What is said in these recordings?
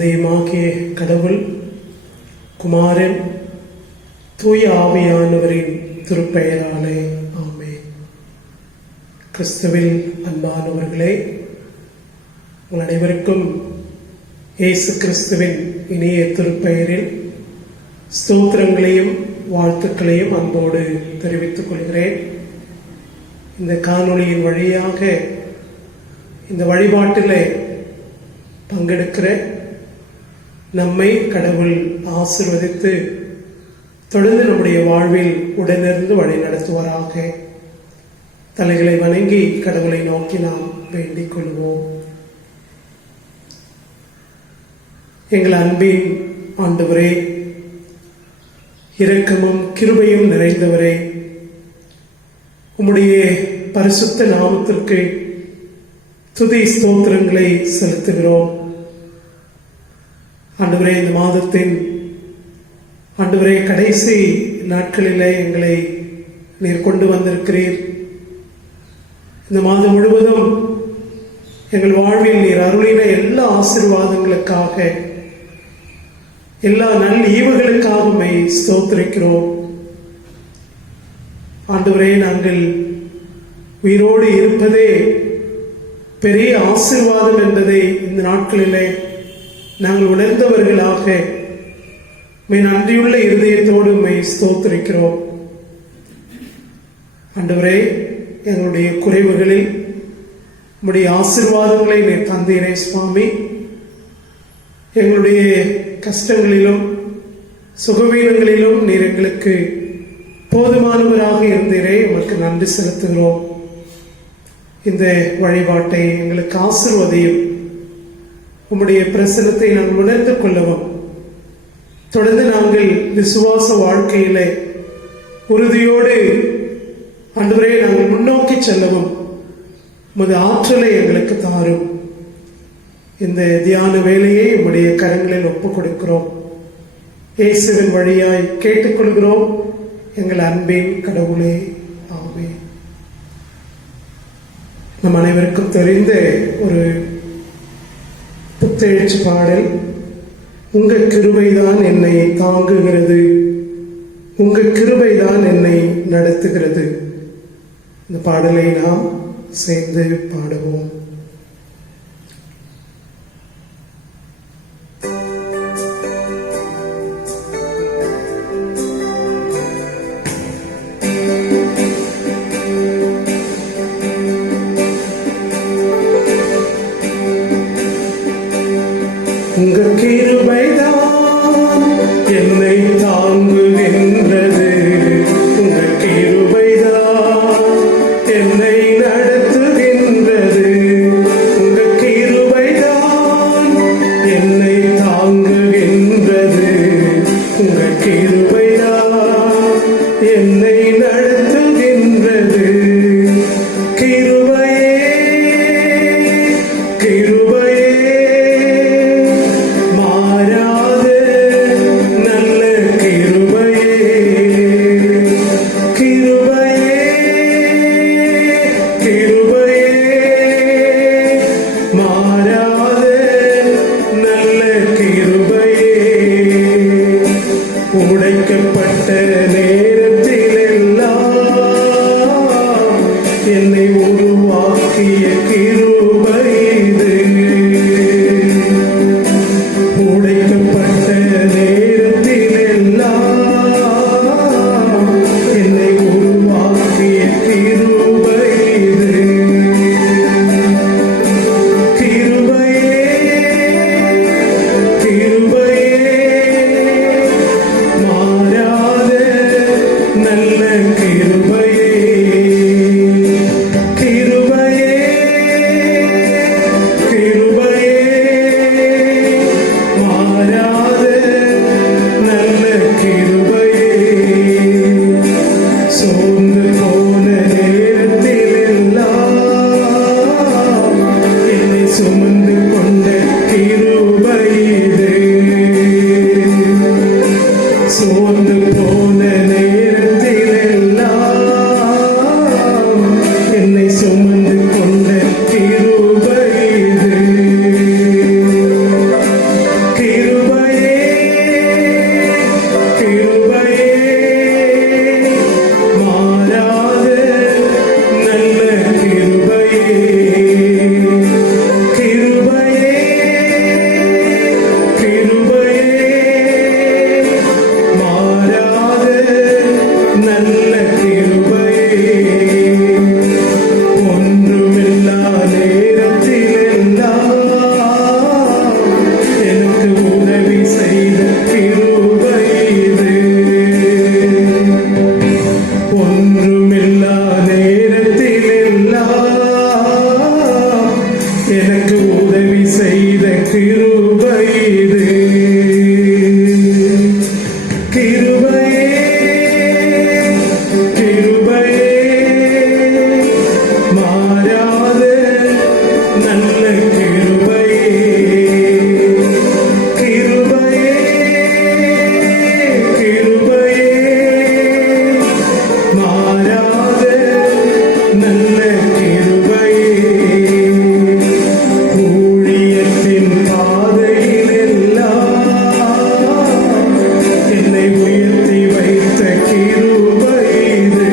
தந்தையுமாகிய கடவுள், குமாரன், தூய ஆவியானவரின் திருப்பெயராலே ஆமென். கிறிஸ்துவில் அன்பானவர்களே, உங்கள் அனைவருக்கும் இயேசு கிறிஸ்துவின் இனிய திருப்பெயரில் ஸ்தோத்திரங்களையும் வாழ்த்துக்களையும் அன்போடு தெரிவித்துக் கொள்கிறேன். இந்த காணொளியின் வழியாக இந்த வழிபாட்டிலே பங்கெடுக்கிற நம்மை கடவுள் ஆசீர்வதித்து தொடர்ந்து நம்முடைய வாழ்வில் உடனிருந்து வழி நடத்துவாராக. தலைகளை வணங்கி கடவுளை நோக்கி நாம் வேண்டிக் கொள்வோம். எங்கள் அன்பின் ஆண்டவரே, இரக்கமும் கிருபையும் நிறைந்தவரே, உம்முடைய பரிசுத்த நாமத்திற்கு துதி ஸ்தோத்திரங்களை செலுத்துகிறோம். ஆண்டவரே, இந்த மாதத்தின் ஆண்டவரே கடைசி நாட்களிலே எங்களை நீர் கொண்டு வந்திருக்கிறீர். இந்த மாதம் முழுவதும் எங்கள் வாழ்வில் நீர் அருளின எல்லா ஆசீர்வாதங்களுக்காக, எல்லா நல் ஈவுகளுக்காகவே ஸ்தோத்திரிக்கிறோம். ஆண்டவரே, நாங்கள் உயிரோடு இருப்பதே பெரிய ஆசீர்வாதம் என்பதை இந்த நாட்களிலே நாங்கள் உணர்ந்தவர்களாக நன்றியுள்ள இருதயத்தோடு ஸ்தோத்திரிக்கிறோம். ஆண்டவரே, எங்களுடைய குறைவுகளில் உம்முடைய ஆசீர்வாதங்களை நீர் தந்தீரே சுவாமி. எங்களுடைய கஷ்டங்களிலும் சுகவீனங்களிலும் நீர் எங்களுக்கு போதுமானவராக இருந்தீரே, உமக்கு நன்றி செலுத்துகிறோம். இந்த வழிபாட்டை எங்களுக்கு ஆசீர்வதியும். உம்முடைய பிரசன்னத்தை நாங்கள் உணர்ந்து கொள்ளவும், தொடர்ந்து நாங்கள் விசுவாச வாழ்க்கையிலே உறுதியோடு ஆண்டவரே நாங்கள் முன்னோக்கி செல்லவும் உமது ஆற்றலை எங்களுக்கு தாரும். இந்த தியான வேலையை உம்முடைய கரங்களில் ஒப்புக் கொடுக்கிறோம். இயேசுவின் வழியாய் கேட்டுக்கொள்கிறோம் எங்கள் அன்பின் கடவுளே, ஆமென். நம் அனைவருக்கும் தெரிந்த ஒரு புத்தெழுச்சி பாடல், உங்க கிருபைதான் என்னை தாங்குகிறது, உங்க கிருபைதான் என்னை நடத்துகிறது. இந்த பாடலை நாம் சேர்ந்து பாடுவோம். உங்க கிருபைதான் என்னை தாங்குகின்றது, உங்க கிருபைதான் என்னை நடத்துகின்றது, உங்க கிருபைதான் என்னை தாங்குகின்றது, உங்க கிருபைதான் என்னை நடத்துகின்றது. கிருபையே கிருபையே உடைக்கப்பட்ட நேரத்தில் எல்லாம் என்னை உருவாக்கிய கிருபை இது. உடைக்கப்பட்ட நேரத்தில் எல்லாம் என்னை உருவாக்கிய கிருபை இது. கிருபையே கிருபையே நல்ல கிருபையே கிருபையே கிருபையே மாறாத நல்ல கிருபையே. சோர்ந்து போன நேரத்தில் எல்லாம் என்னை சுமந்து கொண்ட கிருபை இது. சோர்ந்து போன நேரத்தில் எல்லாம் என்னை சுமந்து கொண்ட கிருபை இது. கிருபையே கிருபையே மாறாத நல்ல கிருபையே கிருபையே கிருபையே மாறாத நல்ல கிருபையே ஊழியத்தின் பாதையிலெல்லாம் என்னை உயர்த்தி வைத்த கிருபை இது.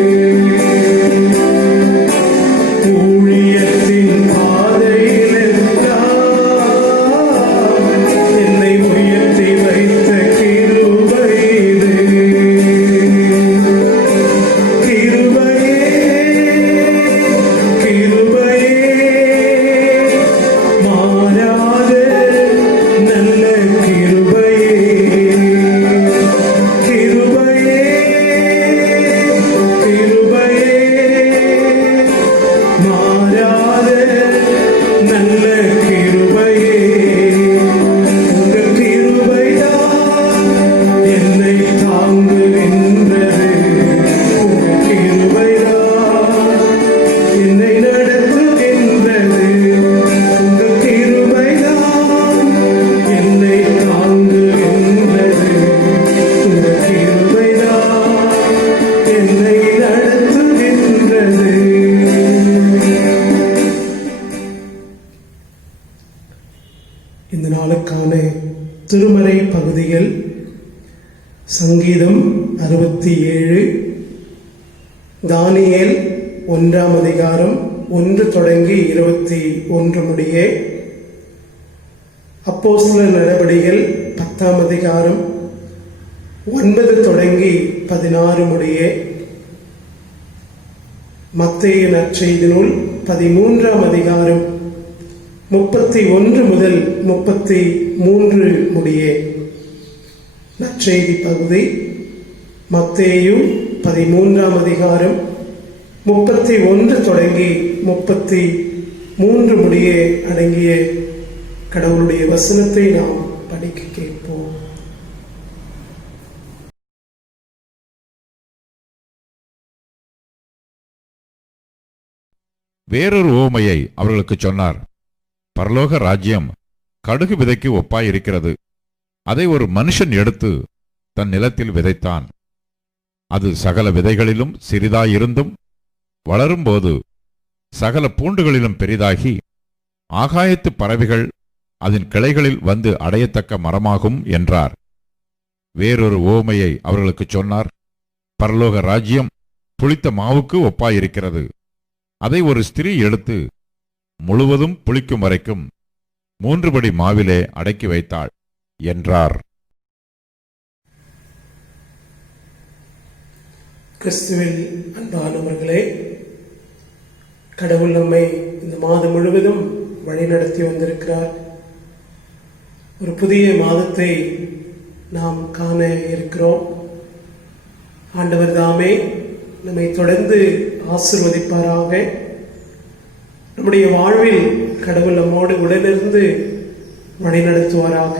ஊழியத்தின் பாதையிலெல்லாம் என்னை உயர்த்தி வைத்த கிருபை இது. கிருபையே கிருபையே மாறாத நல்ல கிருபையே கிருபையே கிருபையே மாறாத நல்ல கிருபையே உங்க கிருபைதான் என்னை தாங்குகின்றது. உங்க கிருபைதான் என்னை நடத்துகின்றது. உங்க கிருபைதான் என்னை தாங்குகின்றது. உங்க கிருபைதான் என்னை நடத்துகின்றது. இந்த நாளுக்கான திருமறை பகுதிகள் சங்கீதம் 67, தானியேல் 1 அதிகாரம் 1 தொடங்கி 21 முடிய, அப்போஸ்தலர் நடபடிகள் 10 அதிகாரம் 9 தொடங்கி 16 முடிய, மத்தேயு நற்செய்தி நூல் 13 அதிகாரம் 31 முதல் 33 முடிய. நற்செய்தி பகுதி மத்தேயு 13 அதிகாரம் 31 தொடங்கி 33 முடிய அடங்கிய கடவுளுடைய வசனத்தை நாம் படிக்க கேட்போம். வேறொரு உவமையை அவர்களுக்கு சொன்னார். பரலோக ராஜ்யம் கடுகு விதைக்கு ஒப்பாயிருக்கிறது. அதை ஒரு மனுஷன் எடுத்து தன் நிலத்தில் விதைத்தான். அது சகல விதைகளிலும் சிறிதாயிருந்தும் வளரும்போது சகல பூண்டுகளிலும் பெரிதாகி ஆகாயத்து பறவைகள் அதன் கிளைகளில் வந்து அடையத்தக்க மரமாகும் என்றார். வேறொரு உவமையை அவர்களுக்கு சொன்னார். பரலோக ராஜ்யம் புளித்த மாவுக்கு ஒப்பாயிருக்கிறது. அதை ஒரு ஸ்திரீ எடுத்து முழுவதும் புளிக்கும் வரைக்கும் 3 படி மாவிலே அடக்கி வைத்தாள் என்றார். கிறிஸ்துவில் அன்பானவர்களே, கடவுள் நம்மை இந்த மாதம் முழுவதும் வழிநடத்தி வந்திருக்கிறார். ஒரு புதிய மாதத்தை நாம் காண இருக்கிறோம். ஆண்டவர் தாமே நம்மை தொடர்ந்து ஆசீர்வதிப்பாராக. நம்முடைய வாழ்வில் கடவுள் நம்மோடு உடனிருந்து வழிநடத்துவாராக.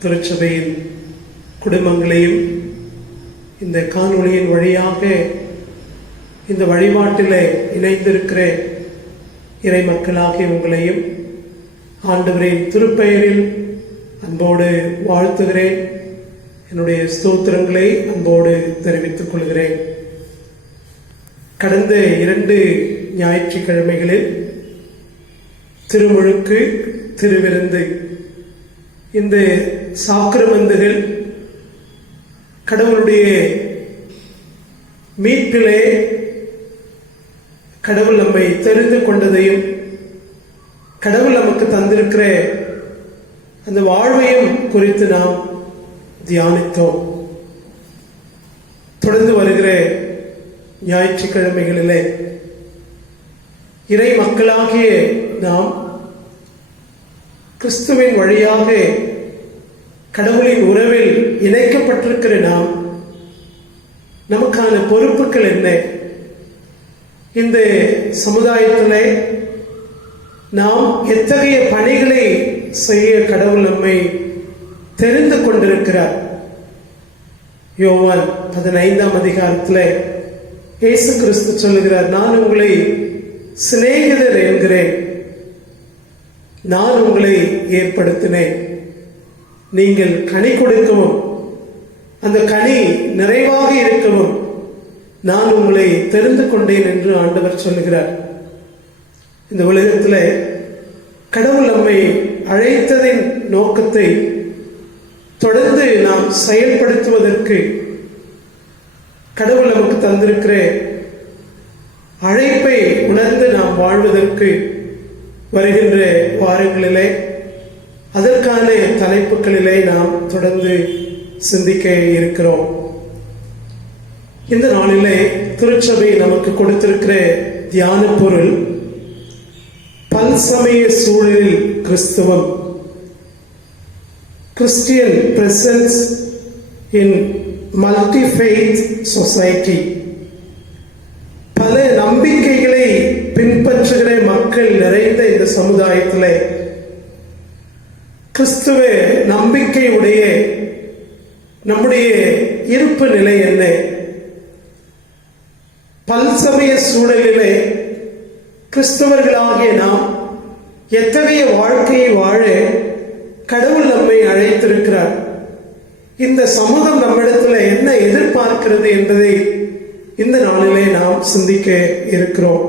திருச்சபையின் குடும்பங்களையும் இந்த காணொளியின் வழியாக இந்த வழிபாட்டில் இணைந்திருக்கிற இறை மக்களாகிய உங்களையும் ஆண்டவரின் திருப்பெயரில் அன்போடு வாழ்த்துகிறேன். என்னுடைய ஸ்தோத்திரங்களை அன்போடு தெரிவித்துக் கொள்கிறேன். கடந்த 2 ஞாயிற்றுக்கிழமைகளில் திருமுழுக்கு, திருவிருந்து, இந்த சாக்கிரமந்துகள் கடவுளுடைய மீட்பிலே கடவுள் நம்மை தெரிந்து கொண்டதையும் கடவுள் நமக்கு தந்திருக்கிற அந்த வாழ்வையும் குறித்து நாம் தியானித்தோம். தொடர்ந்து வருகிற ஞாயிற்றுக்கிழமைகளிலே இறை மக்களாகிய நாம் கிறிஸ்துவின் வழியாக கடவுளின் உறவில் இணைக்கப்பட்டிருக்கிற நாம் நமக்கான பொறுப்புகள் என்ன? இந்த சமுதாயத்திலே நாம் எத்தகைய பணிகளை செய்ய கடவுள் நம்மை தெரிந்து கொண்டிருக்கிறார்? யோவான் 15ஆம் அதிகாரத்தில் இயேசு கிறிஸ்து சொல்லுகிறார், நான் உங்களை சிநேகிதர் என்கிறேன், நான் உங்களை ஏற்படுத்தினேன், நீங்கள் கனி கொடுக்கவும் அந்த கனி நிறைவாக இருக்கவும் நான் உங்களை தெரிந்து கொண்டேன் என்று ஆண்டவர் சொல்லுகிறார். இந்த உலகத்தில் கடவுள் நம்மை அழைத்ததின் நோக்கத்தை தொடர்ந்து நாம் செயல்படுத்துவதற்கு கடவுள் நமக்கு தந்திருக்கிற அழைப்பை உணர்ந்து நாம் வாழ்வதற்கு வருகின்ற வாரங்களிலே அதற்கான தலைப்புகளிலே நாம் தொடர்ந்து சிந்திக்க இருக்கிறோம். இந்த நாளிலே திருச்சபை நமக்கு கொடுத்திருக்கிற தியான பொருள் பல்சமய சூழலில் கிறிஸ்தவம், Christian presence in multi faith society. பல நம்பிக்கைகளை பின்பற்றுகிற மக்கள் நிறைந்த இந்த சமுதாயத்தில் கிறிஸ்துவ நம்பிக்கையுடைய நம்முடைய இருப்பு நிலை என்ன? பல்சமய சூழலிலே கிறிஸ்தவர்களாகிய நாம் எத்தகைய வாழ்க்கையை வாழ கடவுள் நம்மை அழைத்திருக்கிறார்? இந்த சமூகம் நம்மிடத்தில் என்ன எதிர்பார்க்கிறது என்பதை இந்த நாளிலே நாம் சிந்திக்க இருக்கிறோம்.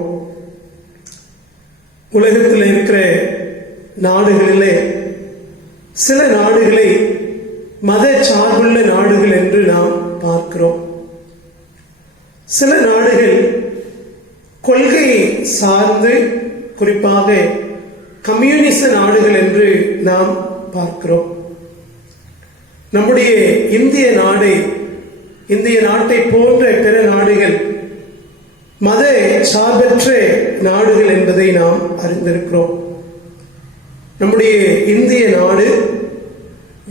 உலகத்தில் இருக்கிற நாடுகளிலே சில நாடுகளை மத சார்புள்ள நாடுகள் என்று நாம் பார்க்கிறோம். சில நாடுகள் கொள்கை சார்ந்து, குறிப்பாக கம்யூனிச நாடுகள் என்று நாம் பார்க்கிறோம். நம்முடைய இந்திய நாட்டை போன்ற பிற நாடுகள் மத சார்பற்ற நாடுகள் என்பதை நாம் அறிந்திருக்கிறோம். நம்முடைய இந்திய நாடு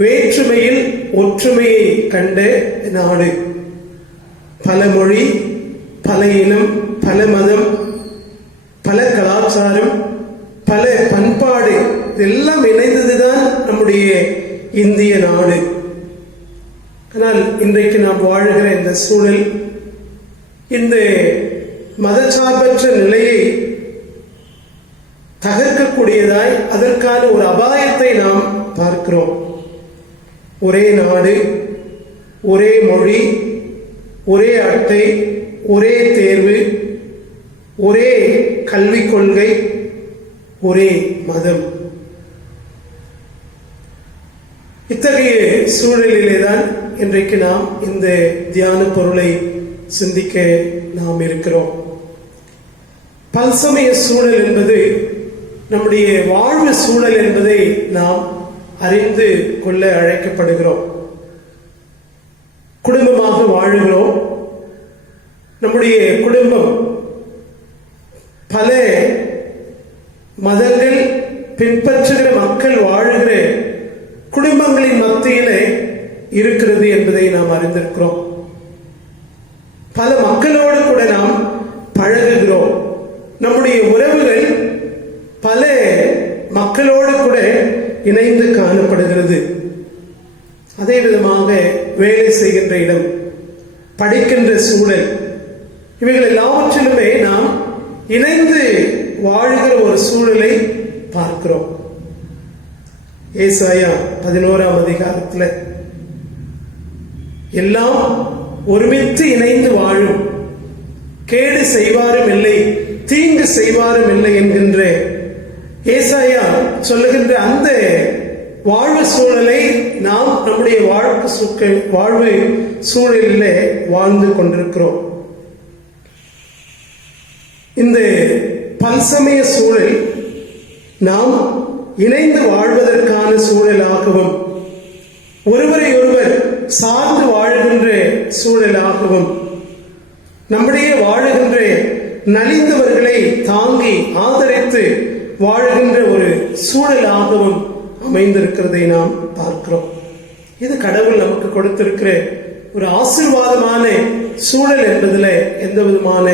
வேற்றுமையில் ஒற்றுமையை கண்ட நாடு. பல மொழி, பல இனம், பல மதம், பல கலாச்சாரம், பல பண்பாடு இதெல்லாம் இணைந்ததுதான் நம்முடைய இந்திய நாடு. ஆனால் இன்றைக்கு நாம் வாழ்கிற இந்த சூழல் இந்த மதச்சார்பற்ற நிலையை தகர்க்கக்கூடியதாய், அதற்கான ஒரு அபாயத்தை நாம் பார்க்கிறோம். ஒரே நாடு, ஒரே மொழி, ஒரே அட்டை, ஒரே தேர்வு, ஒரே கல்விக் கொள்கை, ஒரே மதம். இத்தகைய சூழலிலேதான் இன்றைக்கு நாம் இந்த தியான பொருளை சிந்திக்க நாம் இருக்கிறோம். பல்சமய சூழல் என்பது நம்முடைய வாழ்வு சூழல் என்பதை நாம் அறிந்து கொள்ள அழைக்கப்படுகிறோம். குடும்பமாக வாழுகிறோம். நம்முடைய குடும்பம் பல மதங்கள் பின்பற்றுகிற மக்கள் வாழுகிற குடும்பங்களின் மத்தியிலே இருக்கிறது என்பதை நாம் அறிந்திருக்கிறோம். பல மக்களோடு கூட நாம் பழகுகிறோம். நம்முடைய உறவுகள் பல மக்களோடு கூட இணைந்து காணப்படுகிறது. அதே விதமாக வேலை செய்கின்ற இடம், படிக்கின்ற சூழல், இவைகள் எல்லாவற்றிலுமே நாம் இணைந்து வாழ்கிற ஒரு சூழலை பார்க்கிறோம். ஏசாயா 11ஆம் அதிகாரத்தில் எல்லாம் ஒருமித்து இணைந்து வாழும், கேடு செய்வாரும் இல்லை, தீங்கு செய்வாரும் இல்லை என்கின்ற ஏசாயா சொல்லுகின்ற அந்த வாழ்வு சூழலை நாம் நம்முடைய வாழ்வு சூழலிலே வாழ்ந்து கொண்டிருக்கிறோம். இந்த பல்சமய சூழல் நாம் இணைந்து வாழ்வதற்கான சூழலாகவும் ஒருவரை ஒருவர் சார்ந்து வாழுகின்ற சூழலாகவும் நம்முடைய வாழுகின்ற நலிந்தவர்களை தாங்கி ஆதரித்து வாழுகின்ற ஒரு சூழலாகவும் அமைந்திருக்கிறதை நாம் பார்க்கிறோம். இது கடவுள் நமக்கு கொடுத்திருக்கிற ஒரு ஆசீர்வாதமான சூழல் என்பதில் எந்த விதமான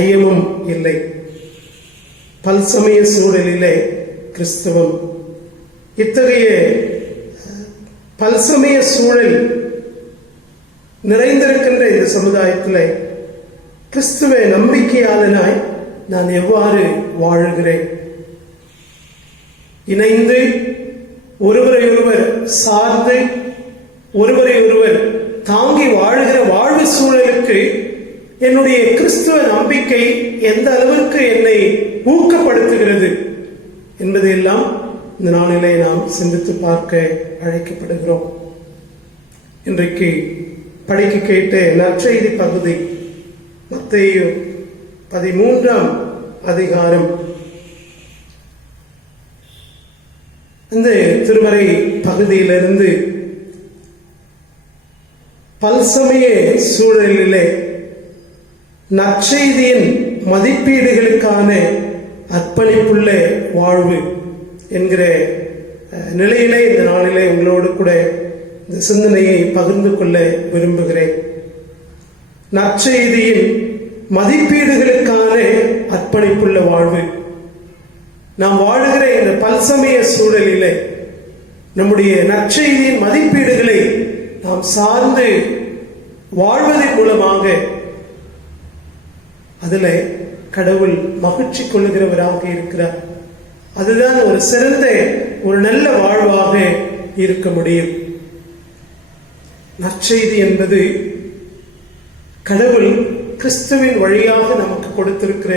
ஐயமும் இல்லை. பல்சமய சூழலிலே கிறிஸ்தவம், இத்தகைய பல்சமய சூழல் நிறைந்திருக்கின்ற இந்த சமுதாயத்தில் கிறிஸ்துவ நம்பிக்கையாளனாய் நான் எவ்வாறு வாழுகிறேன்? இணைந்து ஒருவரை ஒருவர் சார்ந்து ஒருவரை ஒருவர் தாங்கி வாழுகிற வாழ்வு சூழலுக்கு என்னுடைய கிறிஸ்துவ நம்பிக்கை எந்த அளவிற்கு என்னை ஊக்கப்படுத்துகிறது என்பதையெல்லாம் இந்த நாளிலே நாம் சிந்தித்து பார்க்க அழைக்கப்படுகிறோம். இன்றைக்கு படிக்க கேட்ட நற்செய்தி பகுதி மத்தேயு 13ஆம் அதிகாரம். இந்த திருமறை பகுதியிலிருந்து பல்சமய சூழலிலே நற்செய்தியின் மதிப்பீடுகளுக்கான அர்ப்பணிப்புள்ள வாழ்வு என்கிற நிலையிலே இந்த நாளிலே உங்களோடு கூட இந்த சிந்தனையை பகிர்ந்து கொள்ள விரும்புகிறேன். நற்செய்தியின் மதிப்பீடுகளுக்கான அர்ப்பணிப்புள்ள வாழ்வு. நாம் வாழுகிற இந்த பல்சமய சூழலிலே நம்முடைய நற்செய்தியின் மதிப்பீடுகளை நாம் சார்ந்து வாழ்வதன் மூலமாக அதுல கடவுள் மகிழ்ச்சி கொள்ளுகிறவராக இருக்கிறார். அதுதான் ஒரு சிறந்த ஒரு நல்ல வாழ்வாக இருக்க முடியும். நற்செய்தி என்பது கடவுள் கிறிஸ்துவின் வழியாக நமக்கு கொடுத்திருக்கிற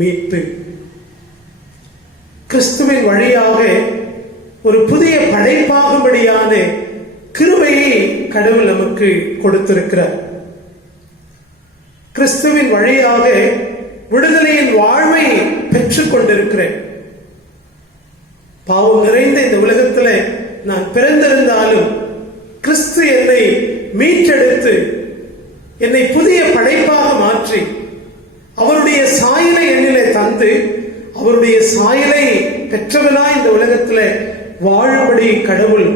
மீட்பு. கிறிஸ்துவின் வழியாக ஒரு புதிய படைப்பாகும்படியான கிருபையை கடவுள் நமக்கு கொடுத்திருக்கிறார். கிறிஸ்துவின் வழியாக விடுதலையின் வாழ்வை பெற்றுக் கொண்டிருக்கிறேன். பாவம் நிறைந்த இந்த உலகத்துல நான் பிறந்திருந்தாலும் கிறிஸ்து என்னை மீட்டெடுத்து என்னை புதிய படைப்பாக மாற்றி அவருடைய சாயலை என்னிலே தந்து அவருடைய சாயலை பெற்றவனாய் இந்த உலகத்துல வாழும்படி கடவுள்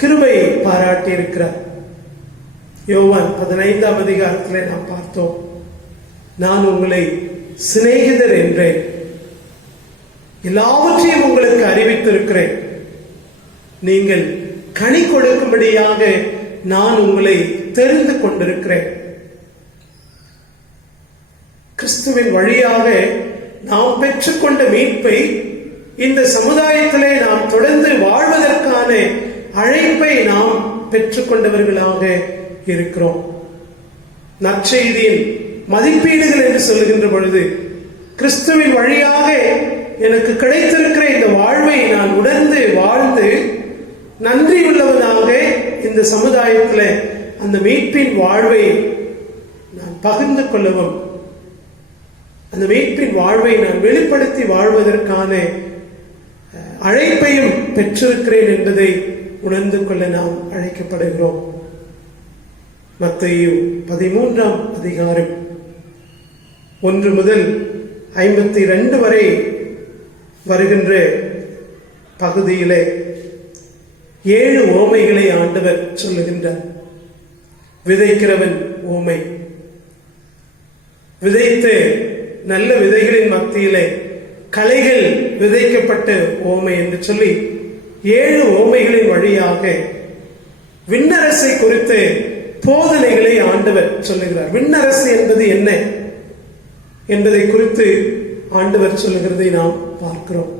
கிருபை பாராட்டி இருக்கிறார். யோவான் 15ஆம் அதிகாரத்திலே நாம் பார்த்தோம், நான் உங்களை சிநேகிதர் என்றேன், எல்லாவற்றையும் உங்களுக்கு அறிவித்திருக்கிறேன், நீங்கள் கனி கொடுக்கும்படியாக நான் உங்களை தெரிந்து கொண்டிருக்கிறேன். கிறிஸ்துவின் வழியாக நாம் பெற்றுக்கொண்ட மீட்பை இந்த சமுதாயத்திலே நாம் தொடர்ந்து வாழ்வதற்கான அழைப்பை நாம் பெற்றுக்கொண்டவர்களாக இருக்கிறோம். நற்செய்தியின் மதிப்பீடுகள் என்று சொல்லுகின்ற பொழுது கிறிஸ்துவின் வழியாக எனக்கு கிடைத்திருக்கிற இந்த வாழ்வை நான் உணர்ந்து வாழ்ந்து நன்றி உள்ளவனாக இந்த சமுதாயத்தில் அந்த மீட்பின் வாழ்வை நான் பகிர்ந்து கொள்ளவும் அந்த மீட்பின் வாழ்வை நான் வெளிப்படுத்தி வாழ்வதற்கான அழைப்பையும் பெற்றிருக்கிறேன் என்பதை உணர்ந்து கொள்ள நாம் அழைக்கப்படுகிறோம். மத்தேயு 13ஆம் அதிகாரம் 1 முதல் 52 வரை வருகின்ற பகுதியிலே 7 ஓமைகளை ஆண்டவர் சொல்லுகின்றார். விதைக்கிறவன் ஓமை. விதைத்த நல்ல விதைகளின் மத்தியிலே களைகள் விதைக்கப்பட்ட ஓமை என்று சொல்லி 7 ஓமைகளின் வழியாக விண்ணரசை குறித்த போதனைகளை ஆண்டவர் சொல்லுகிறார். விண்ணரசு என்பது என்ன என்பதை குறித்து ஆண்டவர் சொல்லுகிறதை நாம் பார்க்கிறோம்.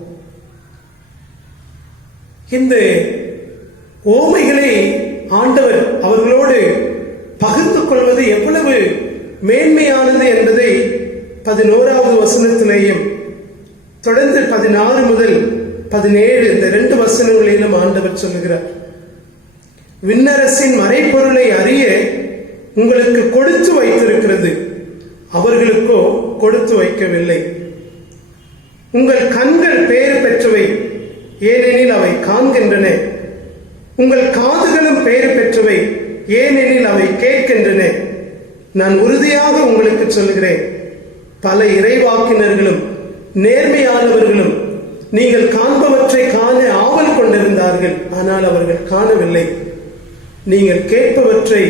இந்த ஓமைகளை ஆண்டவர் அவர்களோடு பகிர்ந்து கொள்வது எவ்வளவு மேன்மையானது என்பதை 11வது வசனத்திலேயும் தொடர்ந்து 16 முதல் 17 இந்த 2 வசனங்களிலும் ஆண்டவர் சொல்லுகிறார். விண்ணரசின் மறைபொருளை அறிய உங்களுக்கு கொடுத்து வைத்திருக்கிறது, அவர்களுக்கோ கொடுத்து வைக்கவில்லை. உங்கள் கண்கள் பேறு பெற்றவை, ஏனெனில் அவை காண்கின்றன. உங்கள் காதுகளும் பேறு பெற்றவை, ஏனெனில் அவை கேட்கின்றன. நான் உறுதியாக உங்களுக்கு சொல்கிறேன், பல இறைவாக்கினர்களும் நேர்மையானவர்களும் நீங்கள் காண்பவற்றை காண ஆவல் கொண்டிருந்தார்கள், ஆனால் அவர்கள் காணவில்லை. நீங்கள் கேட்பவற்றை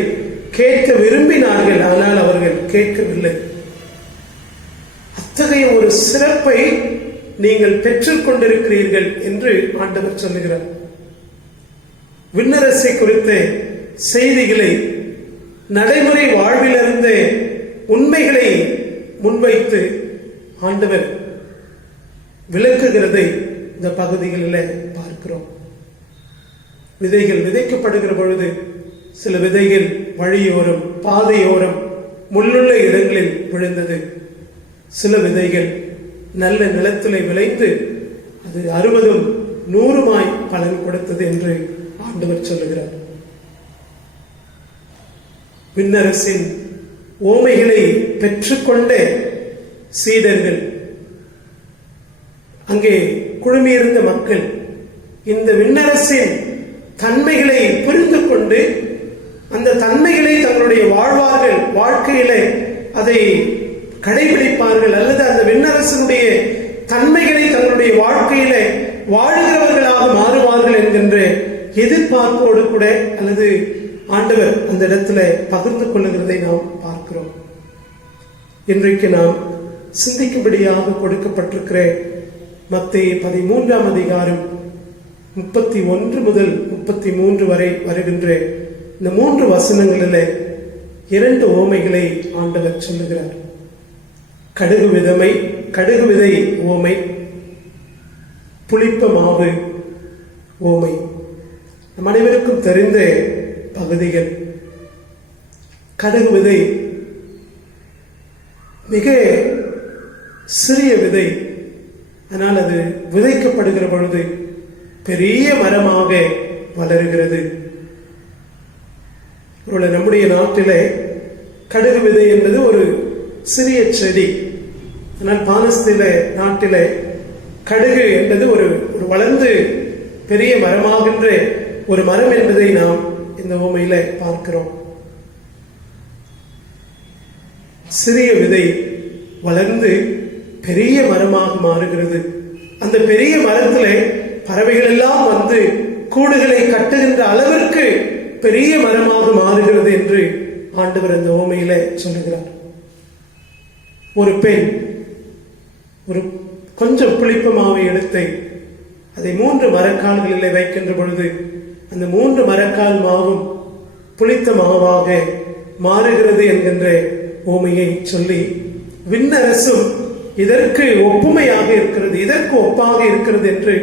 கேட்க விரும்பினார்கள், ஆனால் அவர்கள் கேட்கவில்லை. அத்தகைய ஒரு சிறப்பை நீங்கள் பெற்றுக் கொண்டிருக்கிறீர்கள் என்று ஆண்டவர் சொல்லுகிறார். விண்ணரசை குறித்த செய்திகளை நடைமுறை வாழ்விலிருந்து உண்மைகளை முன்வைத்து ஆண்டவர் விளக்குகிறதை இந்த பகுதிகளில் பார்க்கிறோம். விதைகள் விதைக்கப்படுகிற பொழுது சில விதைகள் வழியோரம், பாதையோரம், முள்ளுள்ள இடங்களில் விழுந்தது. சில விதைகள் நல்ல நிலத்திலே விளைந்து அது 60, 100 பலன் கொடுத்தது என்று ஆண்டவர் சொல்லுகிறார். விண்ணரசின் ஓமைகளை பெற்றுக்கொண்ட சீடர்கள், அங்கே குழுமியிருந்த மக்கள் இந்த விண்ணரசின் தன்மைகளை புரிந்து கொண்டு அந்த தன்மைகளை தங்களுடைய வாழ்க்கையிலே அதை கடைபிடிப்பார்கள், அல்லது அந்த விண்ணரசனுடைய தன்மைகளை தங்களுடைய வாழ்க்கையிலே வாழுகிறவர்களாக மாறுவார்கள் என்கின்ற எதிர்பார்ப்போடு கூட அல்லது ஆண்டவர் அந்த இடத்துல பகிர்ந்து கொள்ளுகிறதை நாம் பார்க்கிறோம். இன்றைக்கு நாம் சிந்திக்கும்படியாக கொடுக்கப்பட்டிருக்கிற மத்தேயு 13ஆம் அதிகாரம் 31 முதல் 33 வரை வருகின்ற இந்த 3 வசனங்களில் 2 ஓமைகளை ஆண்டவர் சொல்லுகிறார். கடுகு விதை ஓமை, புளிப்ப மாவு ஓமை. நம் அனைவருக்கும் தெரிந்த பகுதிகள். கடுகு விதை மிக சிறிய விதை, ஆனால் அது விதைக்கப்படுகிற பொழுது பெரிய மரமாக வளருகிறது. நம்முடைய நாட்டிலே கடுகு விதை என்பது ஒரு சிறிய செடி. ஆனால் பாலஸ்தீன நாட்டிலே கடுகு என்பது ஒரு வளர்ந்து பெரிய மரமாகின்ற ஒரு மரம் என்பதை நாம் இந்த உவமையில பார்க்கிறோம். சிறிய விதை வளர்ந்து பெரிய மரமாக மாறுகிறது. அந்த பெரிய மரத்திலே பறவைகள் எல்லாம் வந்து கூடுகளை கட்டுகின்ற அளவிற்கு பெரிய மரமாக மாறுகிறது என்று ஆண்டவர் அந்த உவமையில சொல்லுகிறார். ஒரு பெண் ஒரு கொஞ்சம் புளிப்ப மாவை எடுத்து அதை 3 மரக்கால்களிலே வைக்கின்ற பொழுது அந்த 3 மரக்கால் மாவும் புளித்த மாவாக மாறுகிறது என்கின்ற உவமையை சொல்லி, விண்ணரசும் இதற்கு ஒப்புமையாக இருக்கிறது, இதற்கு ஒப்பாக இருக்கிறது என்று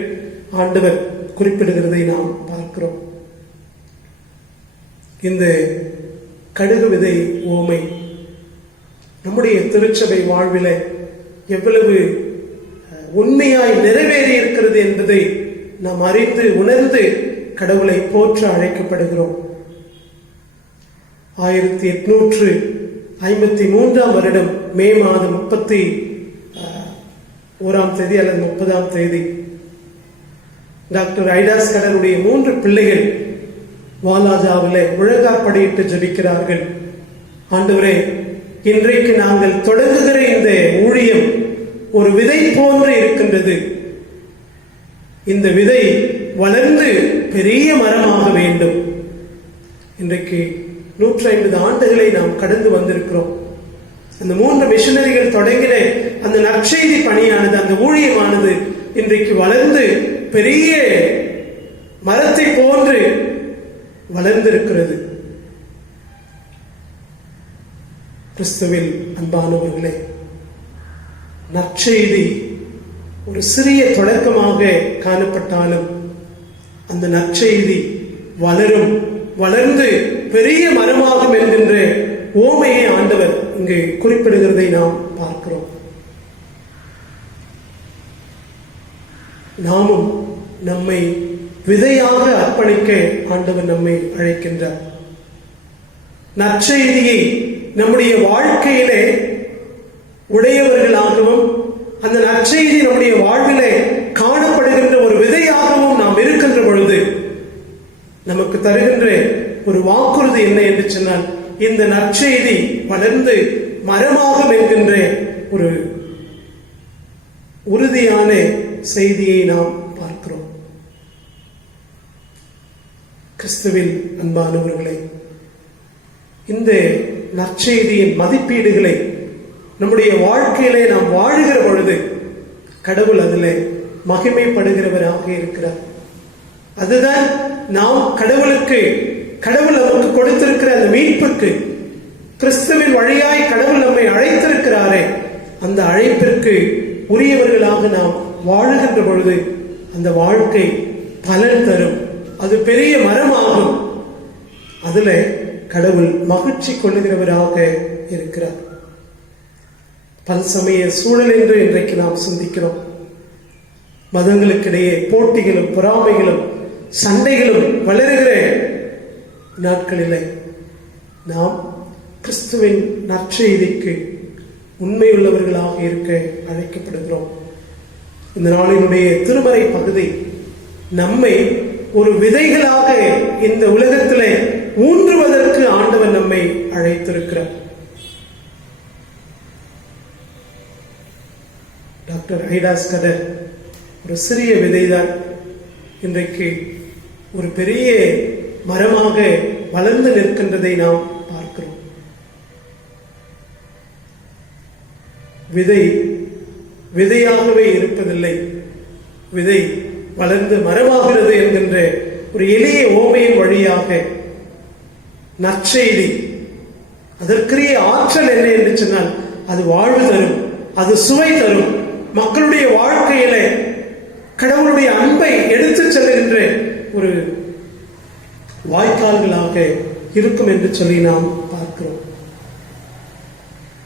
ஆண்டவர் குறிப்பிடுகிறதை நாம் பார்க்கிறோம். இந்த கடுகு விதை உவமை நம்முடைய திருச்சபை வாழ்வில எவ்வளவு உண்மையாய் நிறைவேறி இருக்கிறது என்பதை நாம் அறிந்து உணர்ந்து கடவுளை போற்ற அழைக்கப்படுகிறோம். 1853ஆம் வருடம் மே மாதம் 31ஆம் தேதி அல்லது 30ஆம் தேதி டாக்டர் ஐடாஸ்கருடைய 3 பிள்ளைகள் வாலாஜாவிலே முழங்காற்படியிட்டு ஜெபிக்கிறார்கள். ஆண்டவரே, இன்றைக்கு நாங்கள் தொடங்குகிற இந்த ஊழியம் ஒரு விதை போன்று இருக்கின்றது. இந்த விதை வளர்ந்து பெரிய மரமாக வேண்டும். இன்றைக்கு 150 ஆண்டுகளை நாம் கடந்து வந்திருக்கிறோம். அந்த 3 மிஷனரிகள் தொடங்கின அந்த நற்செய்தி பணியானது, அந்த ஊழியமானது இன்றைக்கு வளர்ந்து பெரிய மரத்தை போன்று வளர்ந்திருக்கிறது. கிறிஸ்துவில் அன்பானவர்களே, நற்செய்தி ஒரு சிறிய தொடக்கமாக காணப்பட்டாலும் அந்த நற்செய்தி வளர்ந்து பெரிய மரமாகும் என்கின்ற ஓமையை ஆண்டவர் இங்கு குறிப்பிடுகிறதை நாம் பார்க்கிறோம். நாமும் நம்மை விதையாக அர்ப்பணிக்க ஆண்டவர் நம்மை அழைக்கின்றார். நற்செய்தியை நம்முடைய வாழ்க்கையிலே உடையவர்களாகவும் அந்த நற்செய்தி நம்முடைய வாழ்விலே காணப்படுகின்ற ஒரு விதையாகவும் நாம் இருக்கின்ற பொழுது நமக்கு தருகின்ற ஒரு வாக்குறுதி என்ன என்று சொன்னால், இந்த நற்செய்தி வளர்ந்து மரமாகும் என்கின்ற ஒரு உறுதியான செய்தியை நாம் பார்க்கிறோம். கிறிஸ்துவில் அன்பானவர்களே, இந்த நற்செய்தியின் மதிப்பீடுகளை நம்முடைய வாழ்க்கையிலே நாம் வாழுகிற பொழுது கடவுள் அதிலே மகிமைப்படுகிறவராக இருக்கிறார். அதுதான் நாம் கடவுளுக்கு கடவுள் நமக்கு கொடுத்திருக்கிற அந்த மீட்புக்கு, கிறிஸ்துவின் வழியாய் கடவுள் நம்மை அழைத்திருக்கிறாரே, அந்த அழைப்பிற்கு உரியவர்களாக நாம் வாழுகின்ற பொழுது அந்த வாழ்க்கை பலன் தரும். அது பெரிய மரமாகும். அதுல கடவுள் மகிழ்ச்சி கொள்ளுகிறவராக இருக்கிறார். பல்சமய சூழல் என்று இன்றைக்கு நாம் சிந்திக்கிறோம். மதங்களுக்கிடையே போட்டிகளும் பொறாமைகளும் சண்டைகளும் வளருகிற நாட்களில் நாம் கிறிஸ்துவின் நற்செய்திக்கு உண்மையுள்ளவர்களாக இருக்க அழைக்கப்படுகிறோம். இந்த நாளினுடைய திருமறை பகுதி நம்மை ஒரு விதைகளாக இந்த உலகத்திலே ஊன்றுவதற்கு ஆண்டவர் நம்மை அழைத்திருக்கிறார். டாக்டர் ஐடாஸ் கதர் ஒரு சிறிய விதைதான் இன்றைக்கு ஒரு பெரிய மரமாக வளர்ந்து நிற்கின்றதை நாம் பார்க்கிறோம். விதை விதையாகவே இருப்பதில்லை, விதை வளர்ந்து மரமாகிறது என்கின்ற ஒரு எளிய ஓமையின் வழியாக நற்செய்தி, அதற்குரிய ஆற்றல் என்ன என்று சொன்னால் அது வாழ்வு தரும், அது சுவை தரும், மக்களுடைய வாழ்க்கையில கடவுளுடைய அன்பை எடுத்துச் செல்லுகின்ற ஒரு வாய்க்கால்களாக இருக்கும் என்று சொல்லி நாம் பார்க்கிறோம்.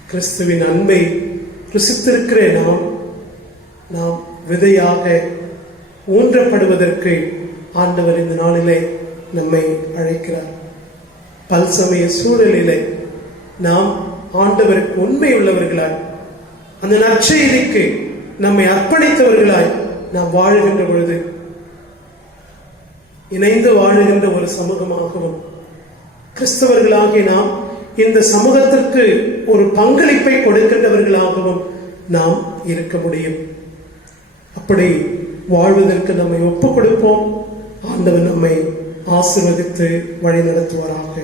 கிறிஸ்துவின் அன்பை ருசித்திருக்கிற நாம் விதையாக ஊன்றப்படுவதற்கு ஆண்டவர் இந்த நாளிலே நம்மை அழைக்கிறார். பல்சமய சூழலிலே நாம் ஆண்டவருக்கு உண்மை உள்ளவர்களாய், அந்த நற்செய்திக்கு நம்மை அர்ப்பணித்தவர்களாய் நாம் வாழுகின்ற பொழுது இணைந்து வாழுகின்ற ஒரு சமூகமாகவும், கிறிஸ்தவர்களாகிய நாம் இந்த சமூகத்திற்கு ஒரு பங்களிப்பை கொடுக்கின்றவர்களாகவும் நாம் இருக்க முடியும். அப்படி வாழ்வதற்கு நம்மை ஒப்புக் கொடுப்போம். ஆண்டவர் நம்மை ஆசீர்வதித்து வழி நடத்துவாராக.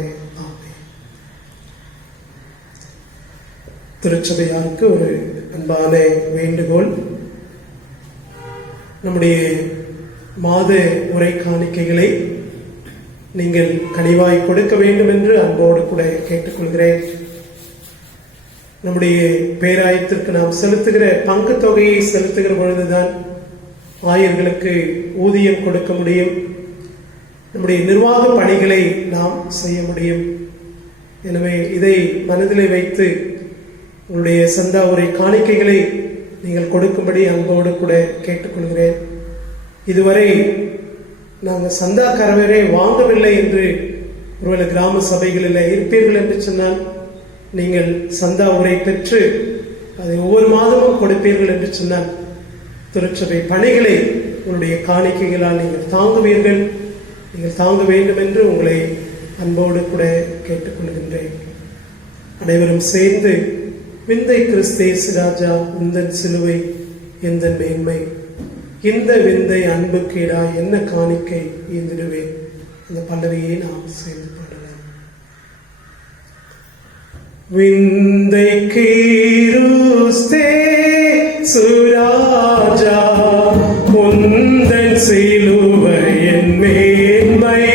திருச்சபையாருக்கு ஒரு அன்பான வேண்டுகோள். நம்முடைய மாத உரை காணிக்கைகளை நீங்கள் கனிவாய் கொடுக்க வேண்டும் என்று அன்போடு கூட கேட்டுக்கொள்கிறேன். நம்முடைய பேராயத்திற்கு நாம் செலுத்துகிற பங்கு தொகையை செலுத்துகிற பொழுதுதான் ஆயர்களுக்கு ஊதியம் கொடுக்க முடியும், நம்முடைய நிர்வாக பணிகளை நாம் செய்ய முடியும். எனவே இதை மனதிலே வைத்து உங்களுடைய சந்தா உரை காணிக்கைகளை நீங்கள் கொடுக்கும்படி அன்போடு கூட கேட்டுக்கொள்கிறேன். இதுவரை நாங்கள் சந்தா கரவரை வாங்கவில்லை என்று ஒருவேளை கிராம சபைகளில் இருப்பீர்கள் என்று சொன்னால், நீங்கள் சந்தா உரை பெற்று அதை ஒவ்வொரு மாதமும் கொடுப்பீர்கள் என்று சொன்னால், திருச்சபை பணிகளை உங்களுடைய காணிக்கைகளால் நீங்கள் தாங்குவீர்கள். நீங்கள் தாங்க வேண்டும் என்று உங்களை அன்போடு கூட கேட்டுக்கொள்கின்றேன். அனைவரும் சேர்ந்து விந்தை கிறிஸ்தேசு ராஜா உந்தன் சிலுவை எந்த மேன்மை, இந்த விந்தை அன்புக்கேடா என்ன காணிக்கை ஈந்திடுவேன். அந்த பல்லவியை நாம் சேர்ந்து பாடலாம். விந்தை கிறிஸ்தேசு ராஜா உந்தன் சிலுவை என் மேன்மை,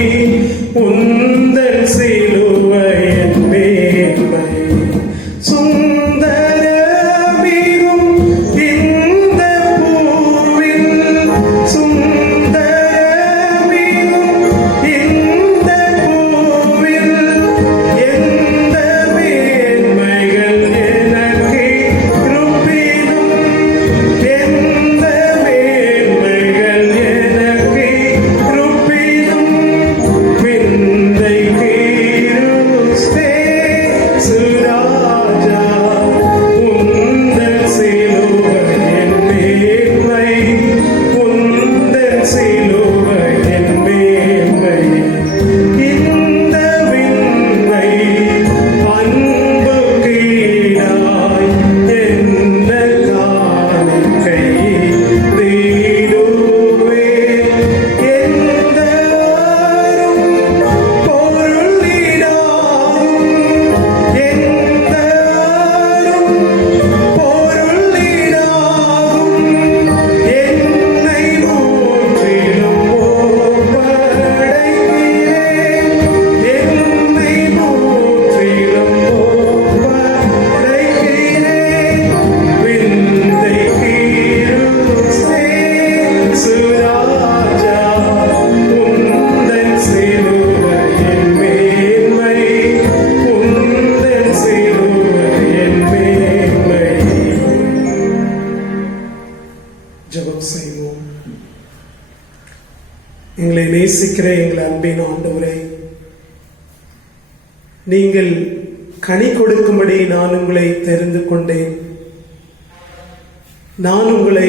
உந்தன் சிலுவை என் மேன்மை, நேசிக்கிற எங்கள் அன்பின் ஆண்டவரே, நீங்கள் கனி கொடுக்கும்படி நான் உங்களை தெரிந்து கொண்டேன், நான் உங்களை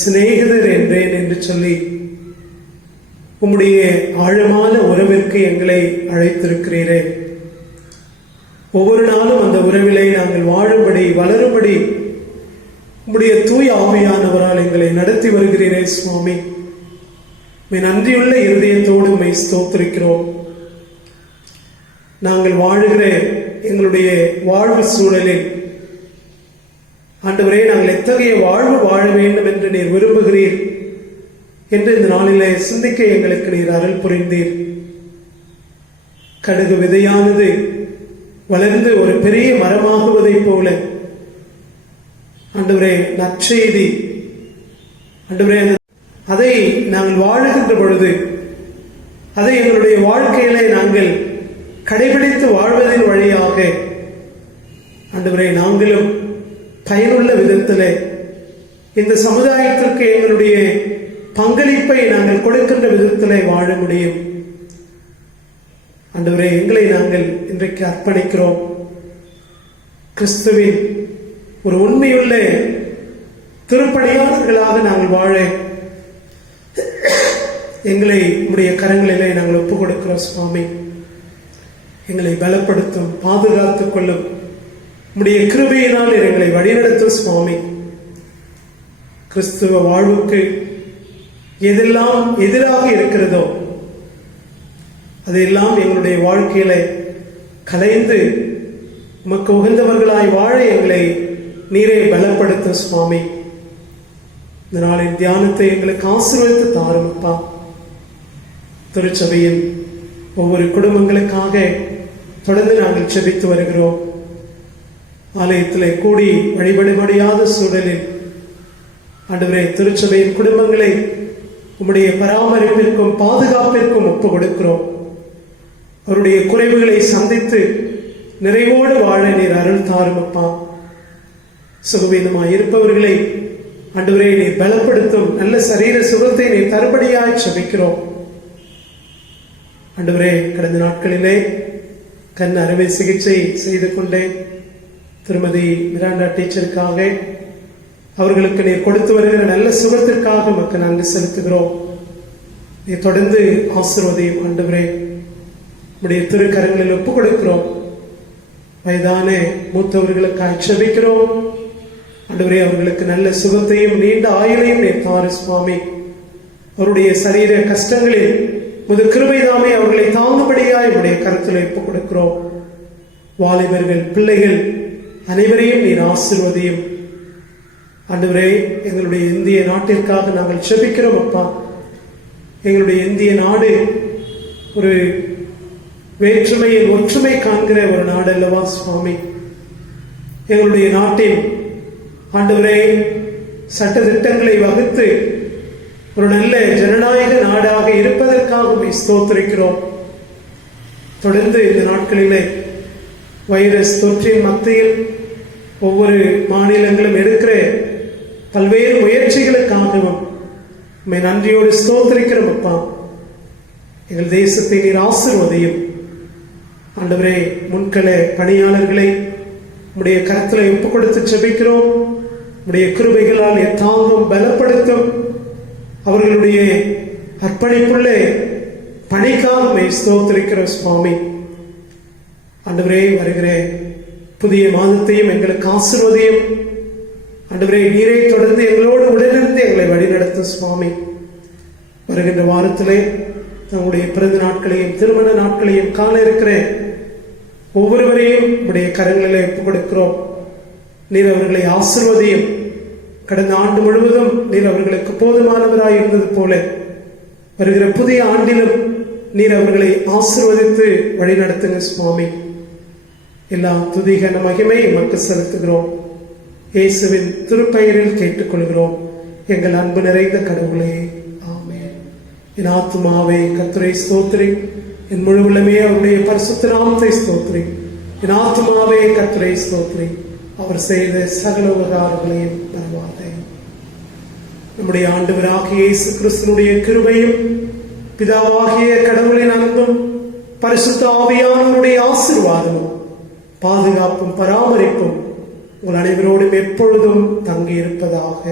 சிநேகிதர் என்றேன் என்று சொல்லி உம்முடைய ஆழமான உறவிற்கு எங்களை அழைத்திருக்கிறீரே. ஒவ்வொரு நாளும் அந்த உறவிலே நாங்கள் வாழும்படி வளரும்படி உம்முடைய தூய ஆவியானவரால் எங்களை நடத்தி வருகிறீரே சுவாமி. நன்றியுள்ள இருதயத்தோடு உம்மை ஸ்தோத்திரிக்கிறோம். நாங்கள் வாழுகிற எங்களுடைய வாழ்வு சூழலில் ஆண்டவரே, நாங்கள் எத்தகைய வாழ்வு வாழ வேண்டும் என்று நீர் விரும்புகிறீர் என்று இந்த நாளிலே சிந்திக்க எங்களுக்கு நீர் அருள் புரிந்தீர். கடுகு விதையானது வளர்ந்து ஒரு பெரிய மரமாகுவதைப் போல ஆண்டவரே, நற்செய்தி ஆண்டவரே, அதை நாங்கள் வாழுகின்ற பொழுது அதை எங்களுடைய வாழ்க்கையிலே நாங்கள் கடைபிடித்து வாழ்வதன் வழியாக ஆண்டவரே, நாங்களும் பயனுள்ள விதத்திலே இந்த சமுதாயத்திற்கு எங்களுடைய பங்களிப்பை நாங்கள் கொடுக்கின்ற விதத்திலே வாழ முடியும். ஆண்டவரே, எங்களை நாங்கள் இன்றைக்கு அர்ப்பணிக்கிறோம். கிறிஸ்துவின் ஒரு உண்மையுள்ள திருப்பணியாளர்களாக நாங்கள் வாழ எங்களை உம்முடைய கரங்களிலே நாங்கள் ஒப்புக் கொடுக்கிறோம் சுவாமி. எங்களை பலப்படுத்தும், பாதுகாத்துக் கொள்ளும், உம்முடைய கிருபையினால் எங்களை வழிநடத்தும் சுவாமி. கிறிஸ்துவ வாழ்வுக்கு எதெல்லாம் எதிராக இருக்கிறதோ அதையெல்லாம் எங்களுடைய வாழ்க்கையில கலைந்து உமக்கு உகந்தவர்களாய் வாழ எங்களை நீரே பலப்படுத்தும் சுவாமி. இந்த நாளின் தியானத்தை எங்களுக்கு ஆசீர்வதித்து தாரும் அப்பா. திருச்சபையின் ஒவ்வொரு குடும்பங்களுக்காக தொடர்ந்து நாங்கள் செபித்து வருகிறோம். ஆலயத்திலே கூடி வழிபட முடியாத சூழலில் ஆண்டவரே, திருச்சபையின் குடும்பங்களை உம்முடைய பராமரிப்பிற்கும் பாதுகாப்பிற்கும் ஒப்பு கொடுக்கிறோம். அவருடைய குறைவுகளை சந்தித்து நிறைவோடு வாழ நீர் அருள் தாரும் அப்பா. சுகவீனமாய் இருப்பவர்களை ஆண்டவரே நீர் பலப்படுத்தும், நல்ல சரீர சுகத்தை நீர் தருபடியாய் செபிக்கிறோம். ஆண்டவரே, கடந்த நாட்களிலே கண் அறுவை சிகிச்சை செய்து கொண்டேன். திருமதி மிராண்டா டீச்சருக்காக அவர்களுக்கு நீர் கொடுத்து வருகிற நல்ல சுகத்திற்காக மக்கள் நன்றி செலுத்துகிறோம். நீ தொடர்ந்து ஆசீர்வதியும் ஆண்டவரே. உடைய திருக்கரங்களில் ஒப்புக் கொடுக்கிறோம். வயதான மூத்தவர்களுக்காக செபிக்கிறோம் ஆண்டவரே. அவர்களுக்கு நல்ல சுகத்தையும் நீண்ட ஆயுளையும் நீர் தாரு சுவாமி. அவருடைய சரீர கஷ்டங்களில் முது கிருபைதாமே அவர்களை தாங்கும்படியாய் உடைய கருத்தில் ஒப்புக் கொடுக்கிறோம். வாலிபர்கள், பிள்ளைகள் அனைவரையும் நீர் ஆசீர்வதியும் ஆண்டவரே. எங்களுடைய இந்திய நாட்டிற்காக நாங்கள் செபிக்கிறோம் அப்பா. எங்களுடைய இந்திய நாடு ஒரு வேற்றுமையில் ஒற்றுமை காண்கிற ஒரு நாடு அல்லவா சுவாமி. எங்களுடைய நாட்டில் ஆண்டவரே சட்ட திட்டங்களை வகுத்து ஒரு நல்ல ஜனநாயக நாடாக இருப்பதற்காக ஸ்தோத்திரிக்கிறோம். தொடர்ந்து இந்த நாட்களிலே வைரஸ் தொற்றின் மத்தியில் ஒவ்வொரு மாநிலங்களும் எடுக்கிற பல்வேறு முயற்சிகளுக்காகவும் நன்றியோடு ஸ்தோத்திரிக்கிறோம் அப்பா. எங்கள் தேசத்தை நீர் ஆசீர்வதியும் ஆண்டவரே. முன்கள பணியாளர்களை உடைய கருத்துல ஒப்புக் கொடுத்து செபிக்கிறோம். உடைய கிருபைகளால் தாங்கும், பலப்படுத்தும். அவர்களுடைய அர்ப்பணிப்புள்ள பணிக்காக ஸ்தோத்திரிக்கிற சுவாமி. ஆண்டவரே, வருகிற புதிய மாதத்தையும் எங்களுக்கு ஆசீர்வதியும் ஆண்டவரே. நீரை தொடர்ந்து எங்களோடு உடனிருந்து எங்களை வழிநடத்தும் சுவாமி. வருகின்ற வாரத்திலே தங்களுடைய பிறந்த நாட்களையும் திருமண நாட்களையும் காண இருக்கிற ஒவ்வொருவரையும் உடைய கரங்களிலே ஒப்புக் கொடுக்கிறோம். நீர் அவர்களை ஆசீர்வதியும். கடந்த ஆண்டு முழுவதும் நீர் அவர்களுக்கு போதுமானவராய் இருந்தது போல வருகிற புதிய ஆண்டிலும் நீர் அவர்களை ஆசீர்வதித்து வழிநடத்துங்க சுவாமி. எல்லா துதிகன மகிமை உமக்கு செலுத்துகிறோம். இயேசுவின் திருப்பெயரில் கேட்டுக்கொள்கிறோம் எங்கள் அன்பு நிறைந்த கடவுளே, ஆமென். என் ஆத்துமாவே கர்த்தரை ஸ்தோத்திரி, என் முழு உள்ளமே அவருடைய பரிசுத்த நாமத்தை ஸ்தோத்திரி. என் ஆத்துமாவே கர்த்தரை ஸ்தோத்திரி, அவர் செய்த சகல உபகாரங்களையும் மறவாதே. நம்முடைய ஆண்டவராகிய இயேசு கிறிஸ்துவினுடைய கிருபையும் பிதாவாகிய கடவுளின் அன்பும் பரிசுத்த ஆவியானவருடைய ஆசீர்வாதமும் பாதுகாப்பும் பராமரிப்பும் உங்கள் அனைவரோடும் எப்பொழுதும் தங்கியிருப்பதாக.